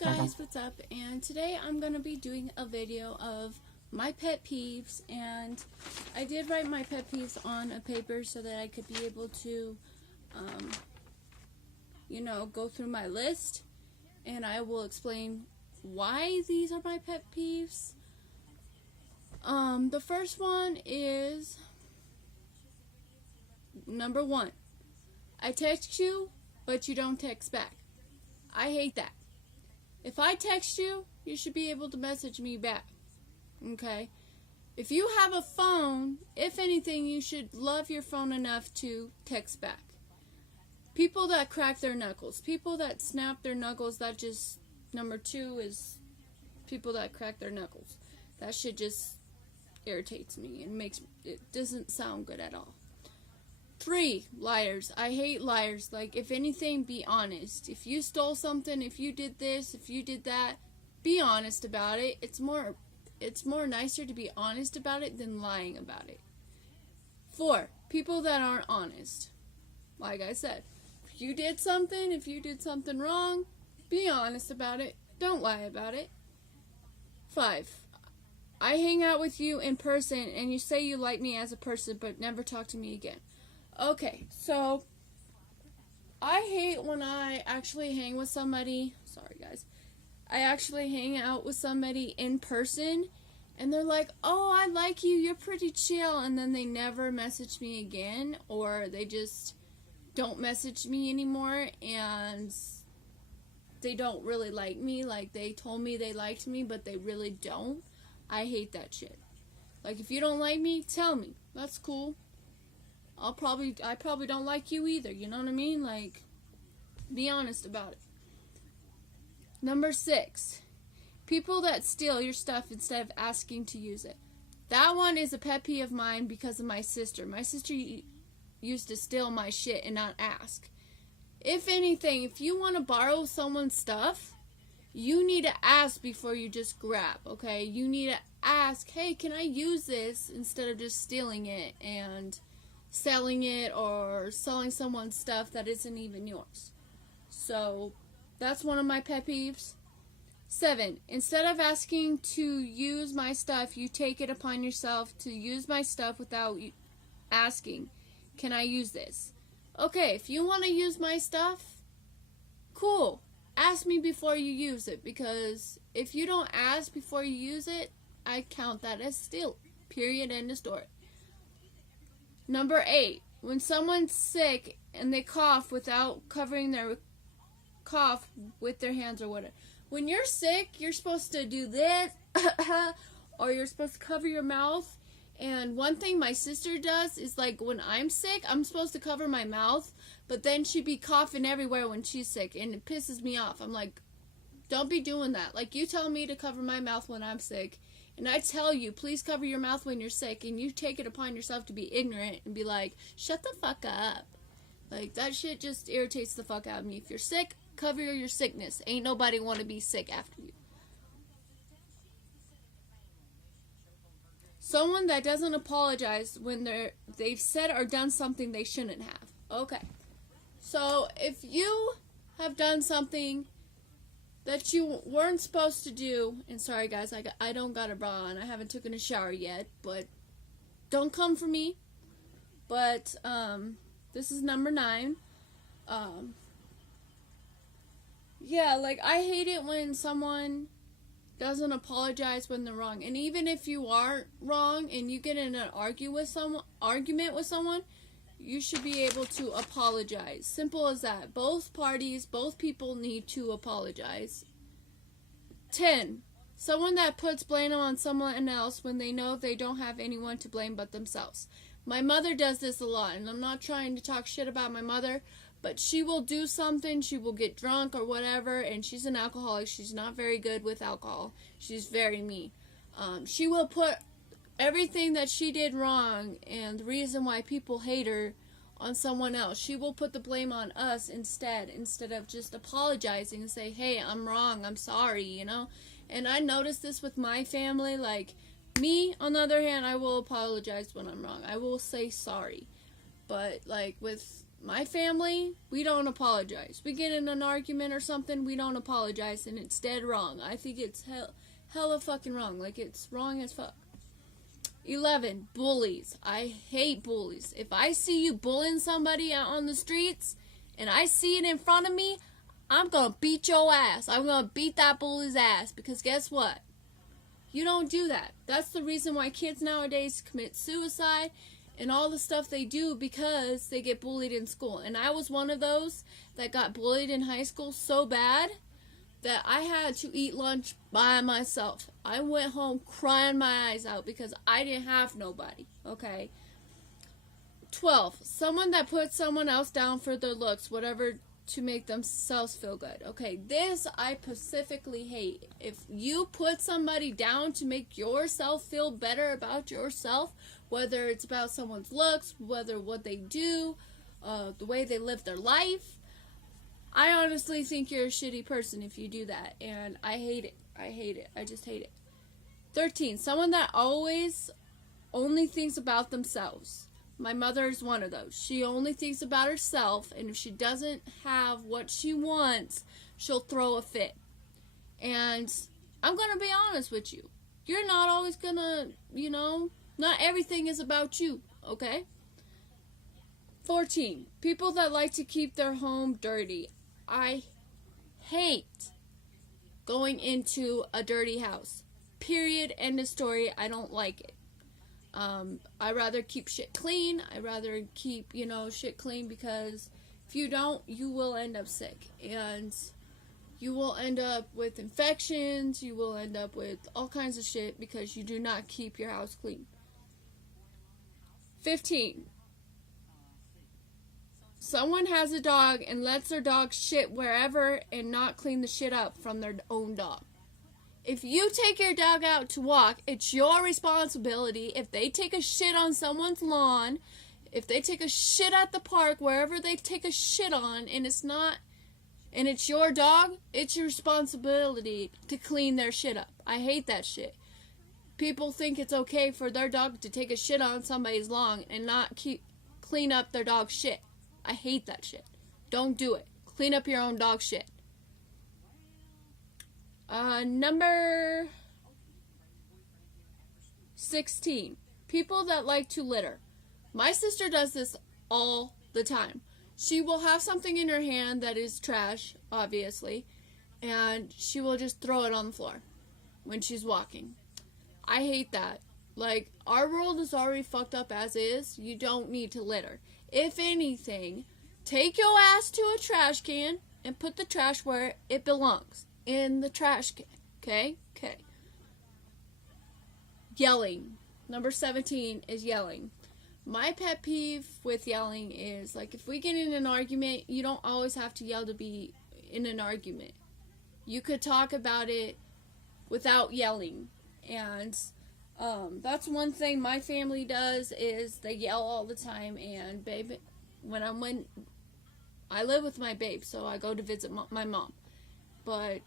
guys, what's up? And today I'm going to be doing a video of my pet peeves, and I did write my pet peeves on a paper so that I could be able to go through my list, and I will explain why these are my pet peeves. The first one is number 1. I text you, but you don't text back. I hate that. If I text you, you should be able to message me back. Okay? If you have a phone, if anything, you should love your phone enough to text back. People that crack their knuckles, people that snap their knuckles, that just, number 2 is people that crack their knuckles. That shit just irritates me and it doesn't sound good at all. 3, liars. I hate liars. Like, if anything, be honest. If you stole something, if you did this, if you did that, be honest about it. It's more nicer to be honest about it than lying about it. 4, people that aren't honest. Like I said, if you did something wrong, be honest about it. Don't lie about it. 5, I hang out with you in person and you say you like me as a person but never talk to me again. Okay, so I hate when I actually hang with somebody. Sorry, guys. I actually hang out with somebody in person, and they're like, "Oh, I like you. You're pretty chill," and then they never message me again, or they just don't message me anymore, and they don't really like me. Like, they told me they liked me, but they really don't. I hate that shit. Like, if you don't like me, tell me. That's cool. I probably don't like you either, you know what I mean? Like, be honest about it. Number 6, people that steal your stuff instead of asking to use it. That one is a pet peeve of mine because of my sister. My sister used to steal my shit and not ask. If anything, if you want to borrow someone's stuff, you need to ask before you just grab, okay? You need to ask, "Hey, can I use this?" instead of just stealing it and selling it or selling someone's stuff that isn't even yours. So that's one of my pet peeves. 7, instead of asking to use my stuff, you take it upon yourself to use my stuff without asking, "Can I use this?" Okay, if you want to use my stuff, cool. Ask me before you use it, because if you don't ask before you use it, I count that as stealing. Period. End of story. Number 8, when someone's sick and they cough without covering their cough with their hands or whatever. When you're sick, you're supposed to do this, or you're supposed to cover your mouth. And one thing my sister does is, like, when I'm sick, I'm supposed to cover my mouth, but then she'd be coughing everywhere when she's sick, and it pisses me off. I'm like, don't be doing that. Like, you tell me to cover my mouth when I'm sick, and I tell you, please cover your mouth when you're sick, and you take it upon yourself to be ignorant and be like, shut the fuck up. Like, that shit just irritates the fuck out of me. If you're sick, cover your sickness. Ain't nobody want to be sick after you. Someone that doesn't apologize when they've said or done something they shouldn't have. Okay. So, if you have done something that you weren't supposed to do, and sorry guys, I don't got a bra on, I haven't taken a shower yet, but don't come for me. But this is number 9. Yeah, like, I hate it when someone doesn't apologize when they're wrong. And even if you are wrong and you get in an argument with someone, you should be able to apologize. Simple as that. Both parties, both people need to apologize. 10, someone that puts blame on someone else when they know they don't have anyone to blame but themselves. My mother does this a lot, and I'm not trying to talk shit about my mother, but she will do something, she will get drunk or whatever, and she's an alcoholic. She's not very good with alcohol. She's very mean. She will put everything that she did wrong and the reason why people hate her on someone else. She will put the blame on us instead of just apologizing and say, "Hey, I'm wrong, I'm sorry," you know? And I noticed this with my family. Like, me, on the other hand, I will apologize when I'm wrong. I will say sorry. But, like, with My family, we don't apologize. We get in an argument or something, we don't apologize, and it's dead wrong. I think it's hella fucking wrong. Like, it's wrong as fuck. 11, bullies. I hate bullies. If I see you bullying somebody out on the streets, and I see it in front of me, I'm gonna beat your ass. I'm gonna beat that bully's ass, because guess what? You don't do that. That's the reason why kids nowadays commit suicide and all the stuff they do, because they get bullied in school. And I was one of those that got bullied in high school so bad that I had to eat lunch by myself. I went home crying my eyes out because I didn't have nobody, okay? 12, someone that puts someone else down for their looks, whatever, to make themselves feel good. Okay, this I specifically hate. If you put somebody down to make yourself feel better about yourself, whether it's about someone's looks, whether what they do, the way they live their life, I honestly think you're a shitty person if you do that, and I hate it. I hate it. I just hate it. 13, someone that always only thinks about themselves. My mother is one of those. She only thinks about herself, and if she doesn't have what she wants, she'll throw a fit. And I'm going to be honest with you. You're not always going to, not everything is about you, okay? 14, people that like to keep their home dirty. I hate going into a dirty house. Period. End of story. I don't like it. I rather keep shit clean. I rather keep, shit clean, because if you don't, you will end up sick. And you will end up with infections. You will end up with all kinds of shit because you do not keep your house clean. 15. Someone has a dog and lets their dog shit wherever and not clean the shit up from their own dog. If you take your dog out to walk, it's your responsibility. If they take a shit on someone's lawn, if they take a shit at the park, wherever they take a shit on, and it's your dog, it's your responsibility to clean their shit up. I hate that shit. People think it's okay for their dog to take a shit on somebody's lawn and not clean up their dog's shit. I hate that shit. Don't do it. Clean up your own dog shit. Number 16. People that like to litter. My sister does this all the time. She will have something in her hand that is trash, obviously, and she will just throw it on the floor when she's walking. I hate that. Like, our world is already fucked up as is. You don't need to litter. If anything, take your ass to a trash can and put the trash where it belongs. In the trash can. Okay? Okay. Yelling. Number 17 is yelling. My pet peeve with yelling is, like, if we get in an argument, you don't always have to yell to be in an argument. You could talk about it without yelling. And that's one thing my family does, is they yell all the time. And babe, when I live with my babe, so I go to visit my mom. But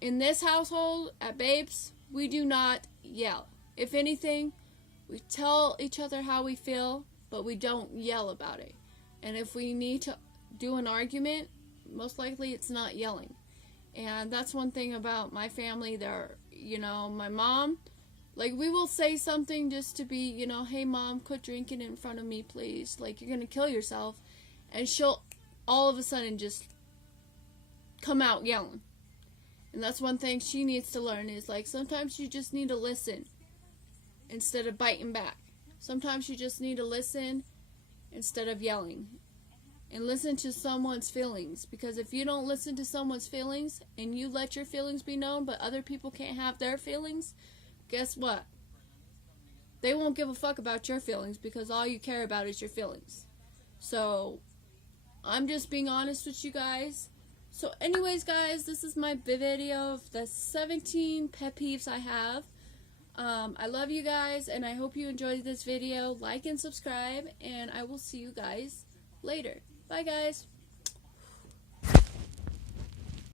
in this household, at Babe's, we do not yell. If anything, we tell each other how we feel, but we don't yell about it. And if we need to do an argument, most likely it's not yelling. And that's one thing about my family. My mom, like, we will say something just to be, hey mom, quit drinking in front of me, please. Like, you're gonna kill yourself. And she'll all of a sudden just come out yelling. And that's one thing she needs to learn, is, like, sometimes you just need to listen instead of biting back. Sometimes you just need to listen instead of yelling. And listen to someone's feelings. Because if you don't listen to someone's feelings and you let your feelings be known, but other people can't have their feelings, guess what? They won't give a fuck about your feelings, because all you care about is your feelings. So, I'm just being honest with you guys. So anyways, guys, this is my video of the 17 pet peeves I have. I love you guys, and I hope you enjoyed this video. Like and subscribe, and I will see you guys later. Bye, guys.